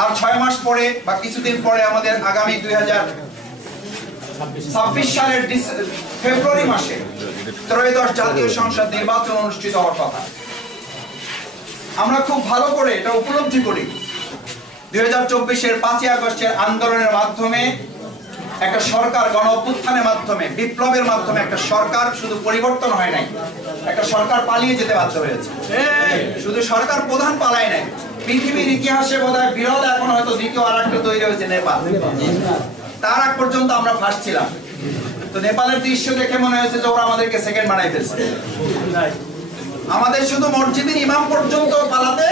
আর 6 মাস পরে বা কিছুদিন পরে আমাদের আগামী 2026 সালের ফেব্রুয়ারি মাসে ত্রয়োদশ জাতীয় সংসদ নির্বাচন অনুষ্ঠিত হওয়ার কথা। আমরা খুব ভালো করে এটা উপলব্ধি করি 2024-এর 5ই আগস্টের আন্দোলনের মাধ্যমে একটা সরকার, গণ অভ্যুত্থানের মাধ্যমে, বিপ্লবের মাধ্যমে একটা সরকার শুধু পরিবর্তন হয় নাই, একটা সরকার পালিয়ে যেতে বাধ্য হয়েছে। শুধু সরকার প্রধান পালায় নাই, পৃথিবীর ইতিহাসে বোধহয় বিরল এখন হয়তো দ্বিতীয় আরেকটা তৈরি হয়েছে নেপাল। তার আগ পর্যন্ত আমরা ফার্স্ট ছিলাম। তো নেপালের দৃশ্য দেখে মনে হয়েছে যে ওরা আমাদেরকে সেকেন্ড বানাই ফেলছে। আমাদের শুধু মসজিদের ইমাম পর্যন্ত পালাতে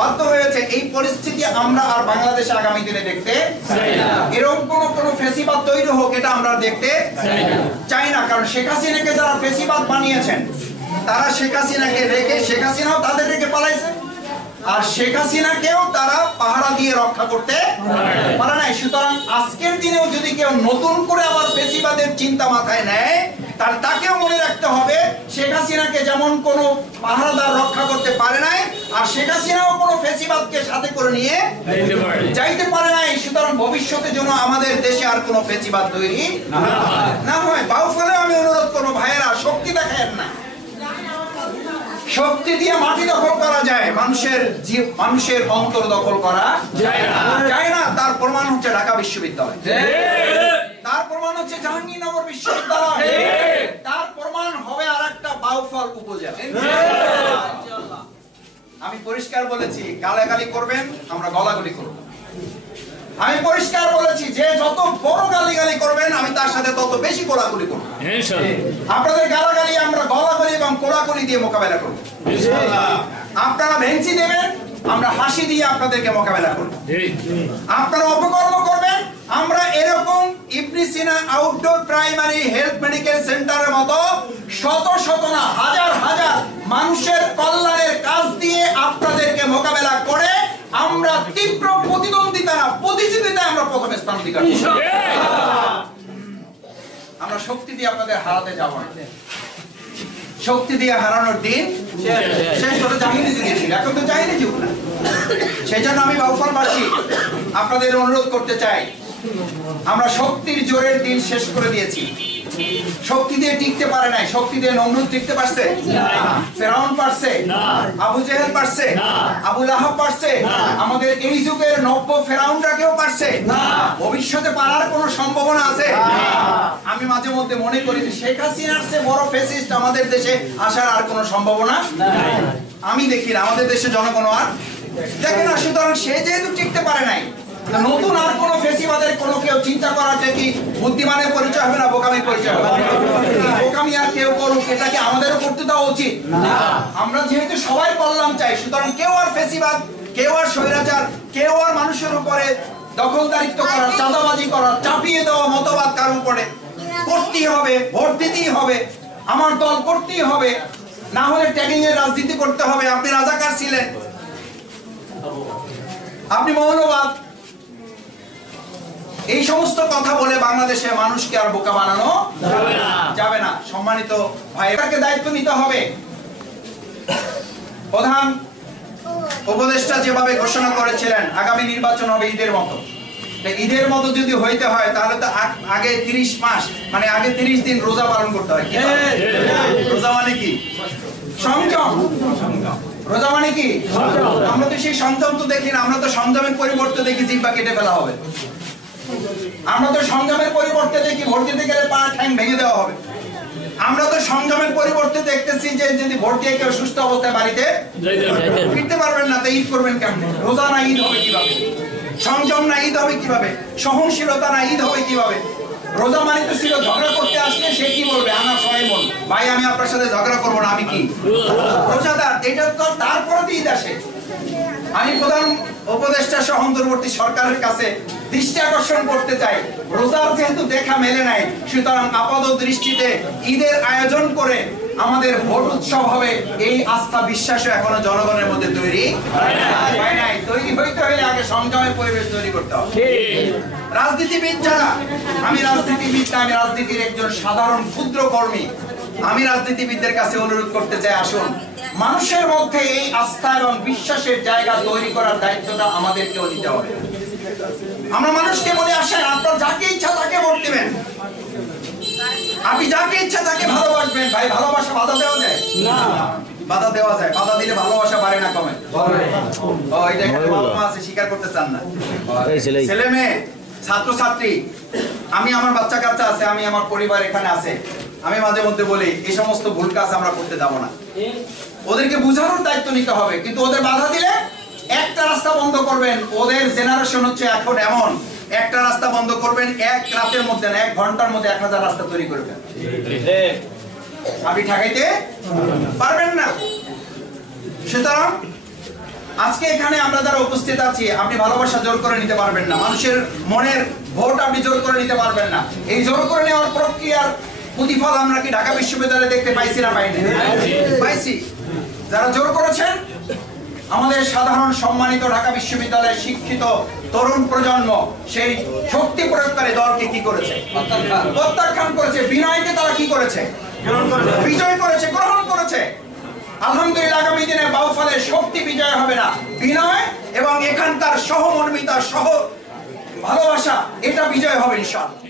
বাধ্য হয়েছে। এই পরিস্থিতি আমরা আর বাংলাদেশে আগামী দিনে দেখতে চাই না। এরকম কোন ফেসিবাদ তৈরি হোক, এটা আমরা দেখতে চাই না। কারণ শেখ হাসিনাকে যারা ফেসিবাদ বানিয়েছেন, তারা শেখ হাসিনাকে রেখে, শেখ হাসিনাও তাদের রেখে পালাইছে, আর শেখ হাসিনাকেও তারা পাহারা দিয়ে রক্ষা করতে পারে নাই। সুতরাং আজকের দিনেও যদি কেউ নতুন করে আবার ফেসিবাদের চিন্তা মাথায় নেয়, তার তাকেও মনে রাখতে হবে শেখ হাসিনাকে যেমন কোনো পাহারাদার রক্ষা করতে পারে নাই, আর শেখ হাসিনাও কোনো ফেসিবাদকে সাথে করে নিয়ে যাইতে পারে নাই। সুতরাং ভবিষ্যতে যেন আমাদের দেশে আর কোনো ফেসিবাদ তৈরি না হয়। বাউফলে আমি অনুরোধ করবো, ভাইয়েরা শক্তি দেখায় না, শক্তি দিয়ে মাটি দখল করা যায়, মানুষের অন্তর দখল করা যায় না। তার প্রমাণ হচ্ছে ঢাকা বিশ্ববিদ্যালয়, তার প্রমাণ হচ্ছে জাহাঙ্গীরনগর বিশ্ববিদ্যালয়, তার প্রমাণ হবে আরেকটা বাউফল উপজেলা। আমি পরিষ্কার বলেছি, গালাগালি করবেন, আমরা গলাগলি করব। আমি পরিষ্কার বলেছি যে যত বড় গালিগালি করবেন, আমি তার সাথে তত বেশি কোলাকুলি করব। আপনাদের গালাগালি আমরা গলাগলি এবং কোলাকুলি দিয়ে মোকাবেলা করব। আপনারা ভেঞ্চি দেবেন, আমরা হাসি দিয়ে আপনাদেরকে মোকাবেলা করব। আপনারা অপকর্ম করবেন, আমরা এরকম ইবনে সিনা আউটডোর প্রাইমারি হেলথ মেডিকেল সেন্টারের মতো শত শত না হাজার হাজার মানুষের কল্যাণের কাজ দিয়ে আপনাদেরকে মোকাবেলা করে আমরা তীব্র প্রতিদ্বন্দ্বিতা না প্রতিযোগিতায় আমরা প্রথম স্থান অধিকার করব। আমরা শক্তি দিয়ে আপনাদের হারাতে যাব না। শক্তি দিয়ে হারানোর দিন শেষ করে জাহিনী যুগে ছিল, এখন তো জাহিনী যুগ না। সেই জন্য আমি বাউফলবাসী আপনাদের অনুরোধ করতে চাই, আমরা শক্তির জোরের দিন শেষ করে দিয়েছি। শক্তি দিয়ে টিকতে পারে নাই, শক্তি দিয়ে নমরুদ টিকতে পারছে? ফেরাউন পারছে? আবু জেহেল পারছে? আবু লাহাব পারছে? আমাদের এই যুগের নব্য ফেরাউনরা কেউ পারছে? ভবিষ্যতে পারার কোনো সম্ভাবনা আছে? আমি মাঝে মধ্যে মনে করি যে শেখ হাসিনার চেয়ে বড় ফ্যাসিস্ট আমাদের দেশে আসার আর কোনো সম্ভাবনা আমি দেখি না। আমাদের দেশে জনগণ আর দেখে না। সুতরাং সে যেহেতু টিকতে পারে নাই, নতুন আর কোন ফেসিবাদের কোনো কেউ চিন্তা করাটা কি বুদ্ধিমানের পরিচয় হবে না বোকামির পরিচয় হবে? বোকামি আর কেউ করুক, এটা কি আমাদেরও করতে দেওয়া উচিত? আমরা যেহেতু সবাই কল্যাণ চাই, সুতরাং কেউ আর ফেসিবাদ, কেউ আর স্বৈরাচার, কেউ আর মানুষের উপরে দখলদারিত্ব করা, চাঁদাবাজি করা, চাপিয়ে দেওয়া মতবাদ কারোর উপরে করতেই হবে, ভোট দিতেই হবে, আমার দল করতেই হবে, না হলে ট্যাগিং এর রাজনীতি করতে হবে। আপনি রাজাকার ছিলেন, আপনি মৌলবাদ, এই সমস্ত কথা বলে বাংলাদেশের মানুষকে আর বোকা বানানো যাবে না। সম্মানিত ভাই, এটাকে দায়িত্ব নিতে হবে। প্রধান উপদেষ্টা যেভাবে ঘোষণা করেছিলেন আগামী নির্বাচন হবে ঈদের মতো, ঈদের মতো যদি হইতে হয় তাহলে তো আগে 30 মাস মানে আগে 30 দিন রোজা পালন করতে হয়। রোজা মানে কি? সংযম। রোজা মানে কি? আমরা তো সেই সংযম তো দেখি না। আমরা তো সংযমের পরিবর্তে দেখি জিহ্বা কেটে ফেলা হবে। আমরা তো সংযমের পরিবর্তে দেখি ভোট দিতে গেলে পা ঠ্যাং ভেঙে দেওয়া হবে। আমরা তো সংযমের পরিবর্তে দেখতেছি যে যদি ভোট দিয়ে কেউ সুস্থ অবস্থায় বাড়িতে ফিরতে পারবেন না, তো ঈদ করবেন কেমনে? রোজা না ঈদ হবে কিভাবে? সংযম না ঈদ হবে কিভাবে? সহনশীলতা না ঈদ হবে কিভাবে? রোজা মানে তো ছিল ঝগড়া করতে আসলে সে কি বলবে? আমার সবাই মন ভাই, আমি আপনার সাথে ঝগড়া করবো না, আমি কি রোজাদার? এটা তো তারপরে ঈদ আসে। আমি প্রধান উপদেষ্টা সহ অন্তর্বর্তী সরকারের কাছে দৃষ্টি আকর্ষণ করতে চাই, রোজার যেহেতু দেখা মেলে নাই, সুতরাং আপাত দৃষ্টিতে ঈদের আয়োজন করে আমাদের ভোট উৎসব হবে, এই আস্থা বিশ্বাসও এখনো জনগণের মধ্যে তৈরি হয় নাই। তৈরি হইতে হলে আগে সংযমের পরিবেশ তৈরি করতে হবে। রাজনীতিবিদ যারা, আমি রাজনীতিবিদ না, আমি রাজনীতির একজন সাধারণ ক্ষুদ্র কর্মী, আমি রাজনীতিবিদদের কাছে অনুরোধ করতে চাই, আসুন মানুষের মধ্যে এই আস্থা এবং বিশ্বাসের জায়গা তৈরি করার দায়িত্বটা আমাদেরকেও নিতে হবে। আমরা মানুষকে বলে আসেন আপনার যাকে ইচ্ছা তাকে ভোট দিবেন, আপনি যাকে ইচ্ছা তাকে ভালোবাসবেন। ভাই ভালোবাসা বাধা দেওয়া যায় না? বাধা দেওয়া যায়। বাধা দিলে ভালোবাসা বাড়ে না কমে? ও এটা এখানে বাবা মা আছে স্বীকার করতে চান না। ছেলে মেয়ে ছাত্র ছাত্রী, আমি আমার বাচ্চা কাচ্চা আছে, আমি আমার পরিবার এখানে আছে, আমি মাঝে মধ্যে বলি এই সমস্ত ভুল কাজ আমরা করতে যাব না। ওদেরকে বুঝানোর দায়িত্ব নিতে হবে, কিন্তু ওদের বাধা দিলে একটা রাস্তা বন্ধ করবেন। ওদের জেনারেশন হচ্ছে এখন এমন, একটা রাস্তা বন্ধ করবেন, এক রাতের মধ্যে না 1 ঘন্টার মধ্যে 1000 রাস্তা তৈরি করবেন। আপনি ঠেকাইতে পারবেন না। সুতরাং আজকে এখানে আমরা যারা উপস্থিত আছি, আপনি ভালোবাসা জোর করে নিতে পারবেন না, মানুষের মনের ভোট আপনি জোর করে নিতে পারবেন না। এই জোর করে নেওয়ার প্রক্রিয়ার প্রতিফল আমরা কি ঢাকা বিশ্ববিদ্যালয়ে দেখতে পাইছি না পাইনি? পাইছি। যারা জোর করেছেন আমাদের সাধারণ সম্মানিত ঢাকা বিশ্ববিদ্যালয়ের শিক্ষিত তরুণ প্রজন্ম সেই শক্তি প্রয়োগকারী দলকে কি করেছে? প্রত্যাখ্যান করেছে। বিনয়কে তারা কি করেছে? বিজয় করেছে, গ্রহণ করেছে। আলহামদুলিল্লাহ আগামী দিনে বাউফলের শক্তি বিজয় হবে না, বিনয় এবং এখানকার সহমর্মিতা, সহ ভালোবাসা, এটা বিজয় হবে ইনশাআল্লাহ।